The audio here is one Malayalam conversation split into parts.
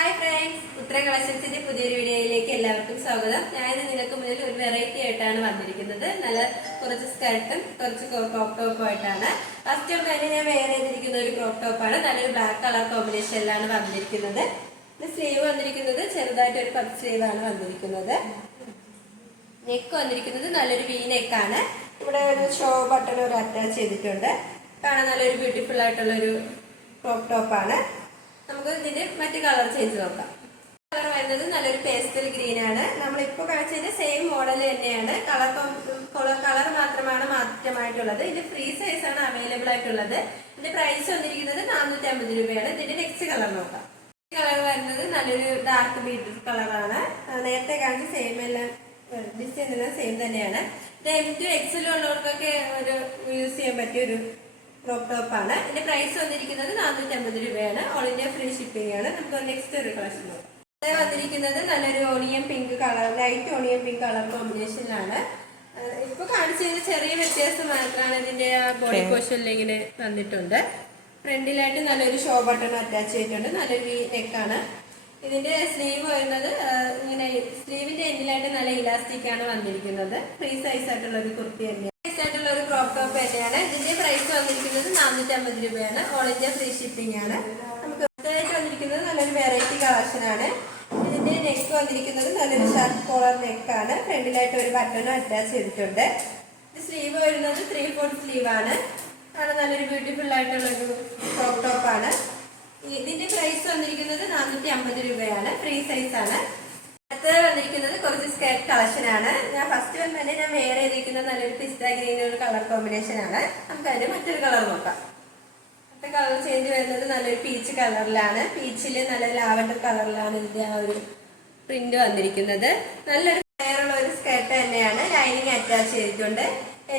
ഹായ് ഫ്രണ്ട്സ്, ഉത്തര കളക്ഷൻസിന്റെ പുതിയൊരു വീഡിയോയിലേക്ക് എല്ലാവർക്കും സ്വാഗതം. ഞാൻ നിങ്ങൾക്ക് മുന്നിൽ ഒരു വെറൈറ്റി ആയിട്ടാണ് വന്നിരിക്കുന്നത്. നല്ല കുറച്ച് സ്കർട്ടും കുറച്ച് ക്രോപ്പ് ടോപ്പും ആയിട്ടാണ്. ഫസ്റ്റ് ഓഫ് തന്നെ ഞാൻ വെയർ ചെയ്തിരിക്കുന്ന ഒരു ക്രോപ്പ് ടോപ്പാണ്. നല്ലൊരു ബ്ലാക്ക് കളർ കോമ്പിനേഷനിലാണ് വന്നിരിക്കുന്നത്. സ്ലീവ് വന്നിരിക്കുന്നത് ചെറുതായിട്ട് ഒരു കപ്പ് സ്ലീവ് ആണ് വന്നിരിക്കുന്നത്. നെക്ക് വന്നിരിക്കുന്നത് നല്ലൊരു വി നെക്കാണ്. ഇവിടെ ഒരു ഷോ ബട്ടൺ ഒരു അറ്റാച്ച് ചെയ്തിട്ടുണ്ട്. കാണാൻ നല്ലൊരു ബ്യൂട്ടിഫുൾ ആയിട്ടുള്ള ഒരു ക്രോപ്പ് ടോപ്പാണ്. നമുക്ക് ഇതിന്റെ മറ്റു കളർ ചേഞ്ച് നോക്കാം. കളർ വരുന്നത് നല്ലൊരു പേസ്റ്റൽ ഗ്രീൻ ആണ്. നമ്മളിപ്പോൾ കാണിച്ചതിന്റെ സെയിം മോഡൽ തന്നെയാണ്. കളർ മാത്രമാണ് മാറ്റമായിട്ടുള്ളത്. ഇത് ഫ്രീ സൈസ് ആണ് അവൈലബിൾ ആയിട്ടുള്ളത്. ഇതിന്റെ പ്രൈസ് വന്നിരിക്കുന്നത് 450 രൂപയാണ്. ഇതിന്റെ നെക്സ്റ്റ് കളർ നോക്കാം. കളർ വരുന്നത് നല്ലൊരു ഡാർക്ക് ബീട്രൂട്ട് കളറാണ്. നേരത്തെ കാണിച്ച സെയിം എല്ലാം ഡിസൈൻ എല്ലാം സെയിം തന്നെയാണ്. ഇത് M2 XL ഉള്ളവർക്കൊക്കെ ഒരു യൂസ് ചെയ്യാൻ പറ്റിയ ഒരു ക്രോപ്പ് ടോപ്പ് ആണ്. ഇതിന്റെ പ്രൈസ് വന്നിരിക്കുന്നത് 450 രൂപയാണ്. ഓൾ ഇന്ത്യ ഫ്രീ ഷിപ്പിംഗ് ആണ്. നമുക്ക് നെക്സ്റ്റ് ഒരു കളക്ഷൻ നോക്കാം. ഇത് വന്നിരിക്കുന്നത് നല്ലൊരു onion pink colour, light onion pink colour കോമ്പിനേഷനിലാണ്. ഇപ്പൊ കാണിച്ചതിന് ചെറിയ വ്യത്യാസം മാത്രമാണ്. ഇതിന്റെ ബോഡി പോർഷനിൽ ഇങ്ങനെ വന്നിട്ടുണ്ട്. ഫ്രണ്ടിലായിട്ട് നല്ലൊരു ഷോ ബട്ടൺ അറ്റാച്ച് ചെയ്തിട്ടുണ്ട്. നല്ലൊരു വി നെക്കാണ്. ഇതിന്റെ സ്ലീവ് വരുന്നത് ഇങ്ങനെ സ്ലീവിന്റെ എൻഡിലായിട്ട് നല്ല ഇലാസ്റ്റിക് ആണ് വന്നിരിക്കുന്നത്. ഫ്രീ സൈസ് ആയിട്ടുള്ള ഒരു കുർത്തി തന്നെയാണ്. ആയിട്ടുള്ള ഒരു ക്രോപ്പ് ടോപ്പ് തന്നെയാണ്. ഇതിന്റെ പ്രൈസ് വന്നിരിക്കുന്നത് 450 രൂപയാണ്. ഓൾ ഇന്ത്യ ഫ്രീ ഷിപ്പിംഗ് ആണ്. നമുക്ക് അടുത്തായിട്ട് വന്നിരിക്കുന്നത് നല്ലൊരു വെറൈറ്റി കളക്ഷൻ ആണ്. ഇതിന്റെ നെക്ക് വന്നിരിക്കുന്നത് നല്ലൊരു ഷർട്ട് കോളർ നെക്കാണ്. ഫ്രണ്ടിലായിട്ട് ഒരു ബട്ടണും അറ്റാച്ച് ചെയ്തിട്ടുണ്ട്. ഇത് സ്ലീവ് വരുന്നത് 3/4 സ്ലീവ് ആണ്. നല്ലൊരു ബ്യൂട്ടിഫുൾ ആയിട്ടുള്ള ഒരു ക്രോപ്പ് ടോപ്പ് ആണ്. ഇതിന്റെ പ്രൈസ് വന്നിരിക്കുന്നത് 450 രൂപയാണ്. ഫ്രീ സൈസ് ആണ്. അടുത്തത് വന്നിരിക്കുന്നത് കുറച്ച് സ്കേർട്ട് കളക്ഷൻ ആണ്. ഞാൻ ഫസ്റ്റ് തന്നെ ഞാൻ വെയർ ചെയ്തിരിക്കുന്നത് നല്ലൊരു പിസ്ത ഗ്രീൻ ഒരു കളർ കോമ്പിനേഷൻ ആണ്. നമുക്ക് അതിന്റെ മറ്റൊരു കളർ നോക്കാം. അടുത്ത കളർ ചേഞ്ച് വരുന്നത് നല്ലൊരു പീച്ച് കളറിലാണ്. പീച്ചില് നല്ല ലാവൻഡർ കളറിലാണ് ഇതിന്റെ ആ ഒരു പ്രിന്റ് വന്നിരിക്കുന്നത്. നല്ലൊരു ലെയറുള്ള ഒരു സ്കേർട്ട് തന്നെയാണ്. ലൈനിങ് അറ്റാച്ച് ചെയ്തിട്ടുണ്ട്.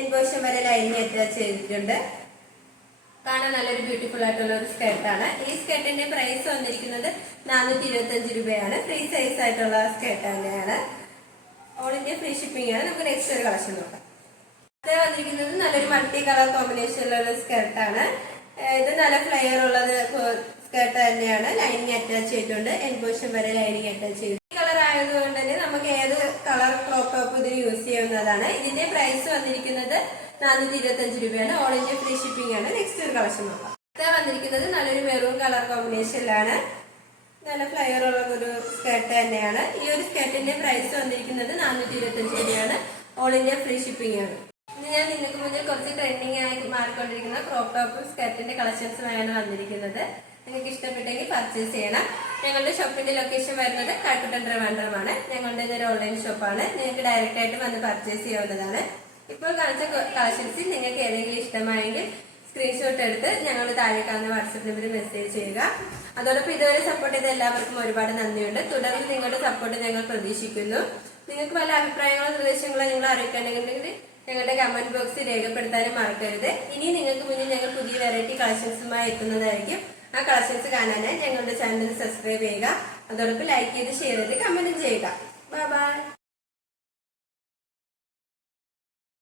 എൻബോഷൻ വരെ ലൈനിങ് അറ്റാച്ച് ചെയ്തിട്ടുണ്ട്. കാണാൻ നല്ലൊരു ബ്യൂട്ടിഫുൾ ആയിട്ടുള്ള ഒരു സ്കേർട്ടാണ്. ഈ സ്കേർട്ടിന്റെ പ്രൈസ് വന്നിരിക്കുന്നത് 425 രൂപയാണ്. ഫ്രീ സൈസ് ആയിട്ടുള്ള സ്കേർട്ട് തന്നെയാണ്. ഓൾ ഇന്ത്യ ഫ്രീ ഷിപ്പിംഗ് ആണ്. നമുക്ക് നെക്സ്റ്റ് ഒരു കളക്ഷൻ നോക്കാം. ഇത് വന്നിരിക്കുന്നത് നല്ലൊരു മൾട്ടി കളർ കോമ്പിനേഷനിലുള്ള സ്കേർട്ടാണ്. ഇത് നല്ല ഫ്ലെയർ ഉള്ളത് സ്കേർട്ട് തന്നെയാണ്. ലൈനിങ് അറ്റാച്ച് ചെയ്തിട്ടുണ്ട്. എൻബോഷൻ വരെ ലൈനിങ് അറ്റാച്ച് ചെയ്തു. ഈ കളർ ആയതുകൊണ്ട് തന്നെ നമുക്ക് ഏത് കളർ ക്രോപ്പ് ടോപ്പ് ഇതിന് യൂസ് ചെയ്യാവുന്നതാണ്. ഇതിന്റെ പ്രൈസ് വന്നിരിക്കുന്നത് 425 രൂപയാണ്. ഓൾ ഇന്ത്യ ഫ്രീ ഷിപ്പിംഗ് ആണ്. നെക്സ്റ്റ് ഒരു കളക്ഷൻ നോക്കാം. ഇത് വന്നിരിക്കുന്നത് നല്ലൊരു മെറൂൺ കളർ കോമ്പിനേഷനിലാണ്. നല്ല ഫ്ലെയർ ഉള്ള ഒരു സ്കേർട്ട് തന്നെയാണ്. ഈ ഒരു സ്കേർട്ടിന്റെ പ്രൈസ് വന്നിരിക്കുന്നത് 425 രൂപയാണ്. ഓൾ ഇന്ത്യ ഫ്രീ ഷിപ്പിംഗ് ആണ്. ഇന്ന് ഞാൻ നിങ്ങൾക്ക് മുന്നിൽ കുറച്ച് ട്രെൻഡിങ് ആയി മാറിക്കൊണ്ടിരിക്കുന്ന ക്രോപ്പ് ടോപ്പും സ്കേർട്ടിന്റെ കളക്ഷൻസുമായാണ് വന്നിരിക്കുന്നത്. നിങ്ങൾക്ക് ഇഷ്ടപ്പെട്ടെങ്കിൽ പർച്ചേസ് ചെയ്യണം. ഞങ്ങളുടെ ഷോപ്പിന്റെ ലൊക്കേഷൻ വരുന്നത് കാട്ടുട്ടൻ ട്രിവാൻഡ്രമാണ്. ഞങ്ങളുടെ ഇതൊരു ഓൺലൈൻ ഷോപ്പാണ്. നിങ്ങൾക്ക് ഡയറക്റ്റ് ആയിട്ട് വന്ന് പർച്ചേസ് ചെയ്യാവുന്നതാണ്. ഇപ്പോൾ കാണിച്ച കളക്ഷൻസിൽ നിങ്ങൾക്ക് ഏതെങ്കിലും ഇഷ്ടമായെങ്കിൽ സ്ക്രീൻഷോട്ട് എടുത്ത് ഞങ്ങളുടെ താഴെ കാണുന്ന വാട്സപ്പ് നമ്പറിൽ മെസ്സേജ് ചെയ്യുക. അതോടൊപ്പം ഇതുവരെ സപ്പോർട്ട് ചെയ്ത എല്ലാവർക്കും ഒരുപാട് നന്ദിയുണ്ട്. തുടർന്ന് നിങ്ങളുടെ സപ്പോർട്ട് ഞങ്ങൾ പ്രതീക്ഷിക്കുന്നു. നിങ്ങൾക്ക് പല അഭിപ്രായങ്ങളോ നിർദ്ദേശങ്ങളോ നിങ്ങൾ അറിയിക്കണമെങ്കിൽ ഞങ്ങളുടെ കമന്റ് ബോക്സിൽ രേഖപ്പെടുത്താനും മറക്കരുത്. ഇനി നിങ്ങൾക്ക് മുന്നിൽ ഞങ്ങൾ പുതിയ വെറൈറ്റി കളക്ഷൻസുമായി എത്തുന്നതായിരിക്കും. ആ കളക്ഷൻസ് കാണാനായി ഞങ്ങളുടെ ചാനൽ സബ്സ്ക്രൈബ് ചെയ്യുക. അതോടൊപ്പം ലൈക്ക് ചെയ്ത് ഷെയർ ചെയ്ത് കമന്റും ചെയ്യുക. Bye bye.